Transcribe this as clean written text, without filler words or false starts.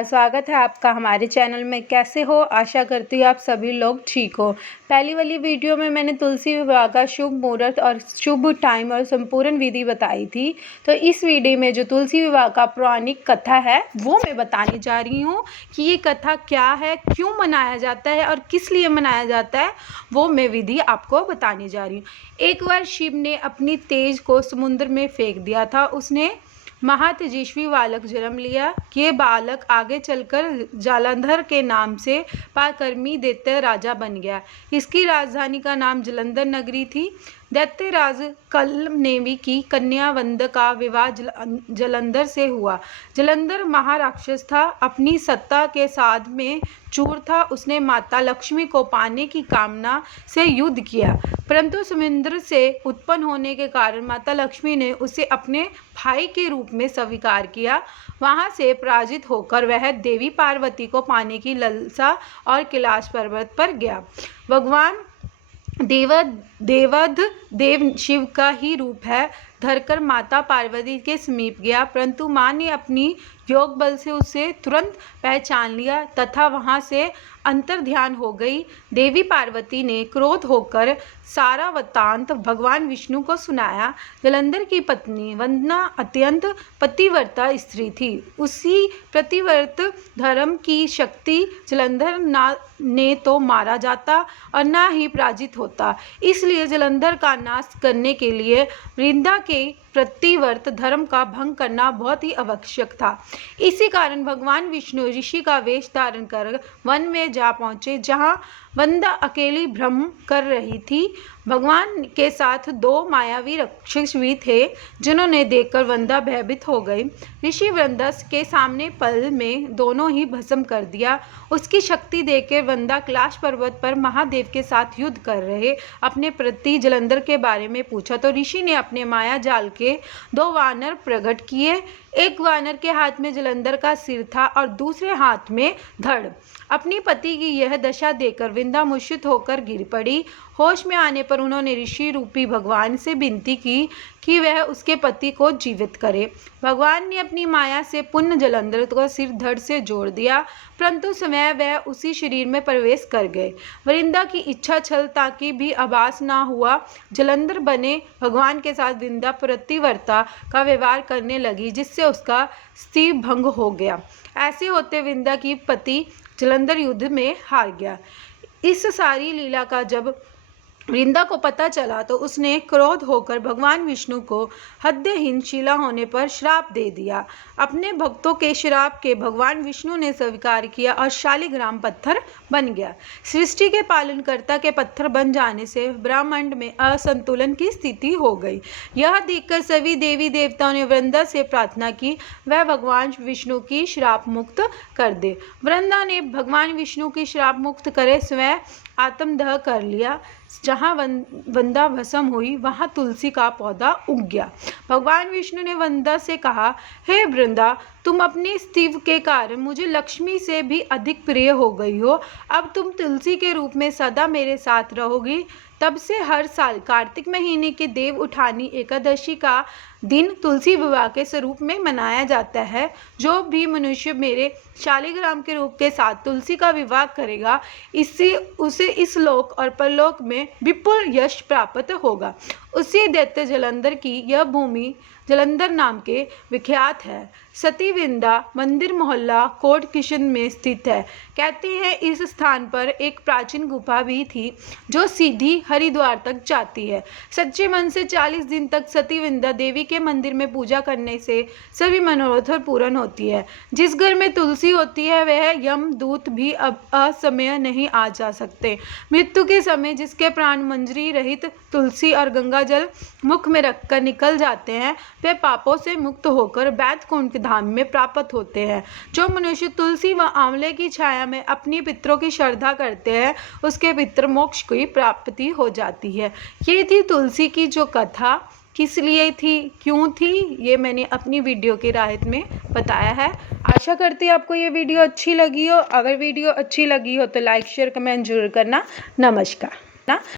नमस्कार, स्वागत है आपका हमारे चैनल में। कैसे हो? आशा करती हूँ आप सभी लोग ठीक हो। पहली वाली वीडियो में मैंने तुलसी विवाह का शुभ मुहूर्त और शुभ टाइम और संपूर्ण विधि बताई थी। तो इस वीडियो में जो तुलसी विवाह का पौराणिक कथा है वो मैं बताने जा रही हूँ कि ये कथा क्या है, क्यों मनाया जाता है और किस लिए मनाया जाता है, वो मैं विधि आपको बताने जा रही हूँ। एक बार शिव ने अपनी तेज को समुद्र में फेंक दिया था। उसने महातेजस्वी बालक जन्म लिया। ये बालक आगे चलकर जालंधर के नाम से पराक्रमी दैत्य राजा बन गया। इसकी राजधानी का नाम जालंधर नगरी थी। दैत्यराज कलनेमी की कन्या वंद का विवाह जालंधर से हुआ। जालंधर महाराक्षस था, अपनी सत्ता के साथ में चूर था। उसने माता लक्ष्मी को पाने की कामना से युद्ध किया, परंतु समुद्र से उत्पन्न होने के कारण माता लक्ष्मी ने उसे अपने भाई के रूप में स्वीकार किया। वहां से पराजित होकर वह देवी पार्वती को पाने की लालसा और कैलाश पर्वत पर गया। भगवान देव शिव का ही रूप है धरकर माता पार्वती के समीप गया, परंतु मां ने अपनी योग बल से उसे तुरंत पहचान लिया तथा वहां से अंतर ध्यान हो गई। देवी पार्वती ने क्रोध होकर सारा वृत्तांत भगवान विष्णु को सुनाया। जालंधर की पत्नी वंदना अत्यंत पतिव्रता स्त्री थी। उसी प्रतिव्रत धर्म की शक्ति जालंधर ने तो मारा जाता और ना ही पराजित होता। इसलिए जालंधर का नाश करने के लिए वृंदा के प्रतिव्रत धर्म का भंग करना बहुत ही आवश्यक था। इसी कारण भगवान विष्णु ऋषि का वेश धारण कर वन में जा पहुंचे, जहां वंदा अकेली भ्रमण कर रही थी। भगवान के साथ दो मायावी राक्षस भी थे, जिन्होंने देखकर वंदा भयभीत हो गई। ऋषि वंदा के सामने पल में दोनों ही भस्म कर दिया। उसकी शक्ति देखकर वंदा कैलाश पर्वत पर महादेव के साथ युद्ध कर रहे अपने प्रति जालंधर के बारे में पूछा तो ऋषि ने अपने माया जाल के दो वानर प्रकट किए। एक वानर के हाथ में जालंधर का सिर था और दूसरे हाथ में धड़। अपनी पति की यह दशा देखकर वृंदा मूर्छित होकर गिर पड़ी। होश में आने पर उन्होंने ऋषि रूपी भगवान से विनती की कि वह उसके पति को जीवित करे। भगवान ने अपनी माया से पुनः जालंधर का सिर धड़ से जोड़ दिया, परंतु समय वह उसी शरीर में प्रवेश कर गए। वृंदा की इच्छा छल ताकि भी आभास ना हुआ। जालंधर बने भगवान के साथ वृंदा प्रतिव्रता का व्यवहार करने लगी, जिससे उसका स्त्री भंग हो गया। ऐसे होते वृंदा की पति जालंधर युद्ध में हार गया। इस सारी लीला का जब वृंदा को पता चला तो उसने क्रोध होकर भगवान विष्णु को हृदयहीन शिला होने पर श्राप दे दिया। अपने भक्तों के श्राप के भगवान विष्णु ने स्वीकार किया और शालिग्राम पत्थर बन गया। सृष्टि के पालनकर्ता के पत्थर बन जाने से ब्रह्मांड में असंतुलन की स्थिति हो गई। यह देखकर सभी देवी देवताओं ने वृंदा से प्रार्थना की वह भगवान विष्णु की श्राप मुक्त कर दे। वृंदा ने भगवान विष्णु की श्राप मुक्त करे स्वयं आत्मदह कर लिया। जहाँ वंदा भस्म हुई वहाँ तुलसी का पौधा उग गया। भगवान विष्णु ने वंदा से कहा, हे वृंदा, तुम अपने स्त्रीत्व के कारण मुझे लक्ष्मी से भी अधिक प्रिय हो गई हो। अब तुम तुलसी के रूप में सदा मेरे साथ रहोगी। तब से हर साल कार्तिक महीने के देव उठानी एकादशी का दिन तुलसी विवाह के स्वरूप में मनाया जाता है। जो भी मनुष्य मेरे शालिग्राम के रूप के साथ तुलसी का विवाह करेगा, इससे उसे इस लोक और परलोक में विपुल यश प्राप्त होगा। उसी दैत्य जालंधर की यह भूमि जालंधर नाम के विख्यात है। सती वृंदा मंदिर मोहल्ला कोट किशन में स्थित है। कहते हैं इस स्थान पर एक प्राचीन गुफा भी थी जो सीधी हरिद्वार तक जाती है। सच्चे मन से 40 दिन तक सती वृंदा देवी के मंदिर में पूजा करने से सभी मनोरथ पूर्ण होती है। जिस घर में तुलसी होती है वह यमदूत भी अब असमय नहीं आ जा सकते। मृत्यु के समय जिसके प्राण मंजरी रहित तुलसी और गंगा जल मुख में रखकर निकल जाते हैं, वे पापों से मुक्त होकर बैकुंठ धाम में प्राप्त होते हैं। जो मनुष्य तुलसी व आंवले की छाया में अपनी पितरों की श्रद्धा करते हैं, उसके पितृ मोक्ष की प्राप्ति हो जाती है। ये थी तुलसी की जो कथा। किस लिए थी, क्यों थी, ये मैंने अपनी वीडियो के राहत में बताया है। आशा करती हूँ आपको ये वीडियो अच्छी लगी हो। अगर वीडियो अच्छी लगी हो तो लाइक शेयर कमेंट जरूर करना। नमस्कार ना।